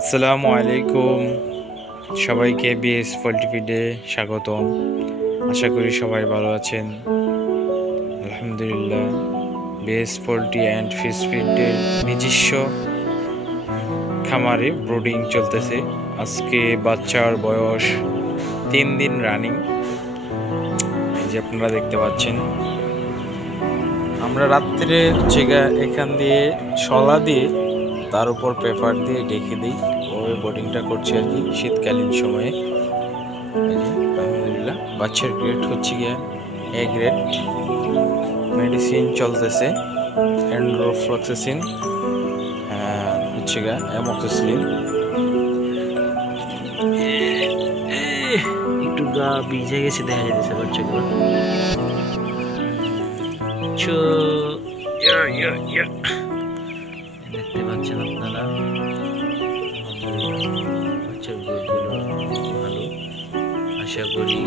আসসালামু আলাইকুম, সবাইকে বিএস পোল্ট্রি ফিডে স্বাগতম। আশা করি সবাই ভালো আছেন। আলহামদুলিল্লাহ, বিএস পোল্ট্রি অ্যান্ড ফিশ ফিডের নিজস্ব খামারে ব্রুডিং চলতেছে। আজকে বাচ্চার বয়স 3 দিন রানিং। এই যে আপনারা দেখতে পাচ্ছেন, আমরা রাত্রে এখান দিয়ে শলা দিয়ে তার উপর পেপার দিয়ে ঢেকে দিই। ওই বোর্ডিংটা করছি আর কি শীতকালীন সময়ে। এই যে আলহামদুলিল্লাহ, বাচ্চার গ্রেড হচ্ছে গিয়া এ গ্রেড। মেডিসিন চলতেছে অ্যান্ড্রোফ্লক্সাসিন, হচ্ছে গিয়া অ্যামোক্সিসিলিন। একটু গা ভিজে গেছে, দেখা যাচ্ছে বাচ্চাগুলো। দেখতে পাচ্ছেন আপনারা, বাচ্চার গ্রোথগুলো ভালো। আশা করি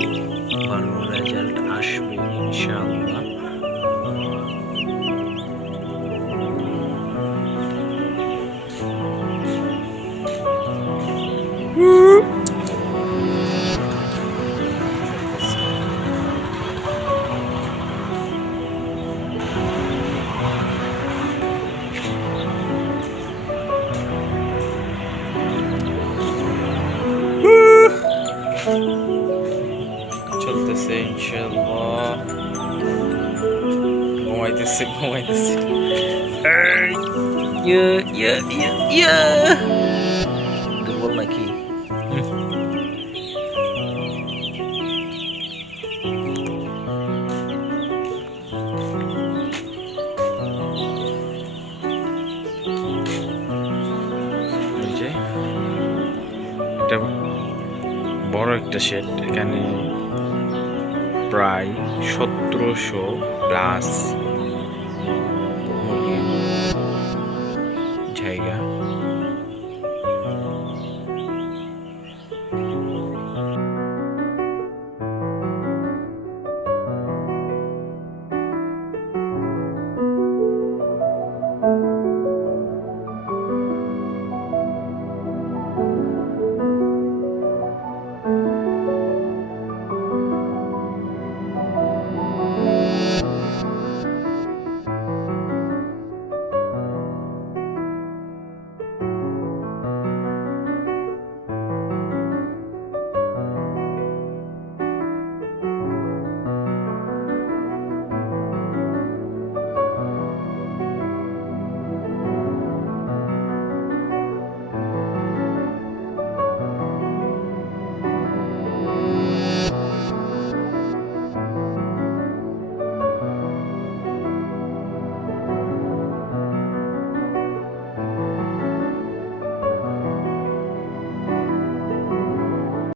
ভালো রেজাল্ট আসবে ইনশাআল্লাহ। চলতেছে ইনশাআল্লাহ। ঘুমাইতেছে। দুর্বল নাকি? এই যে এটা বড় একটা শেড, এখানে প্রায় 1700 প্লাস জায়গা।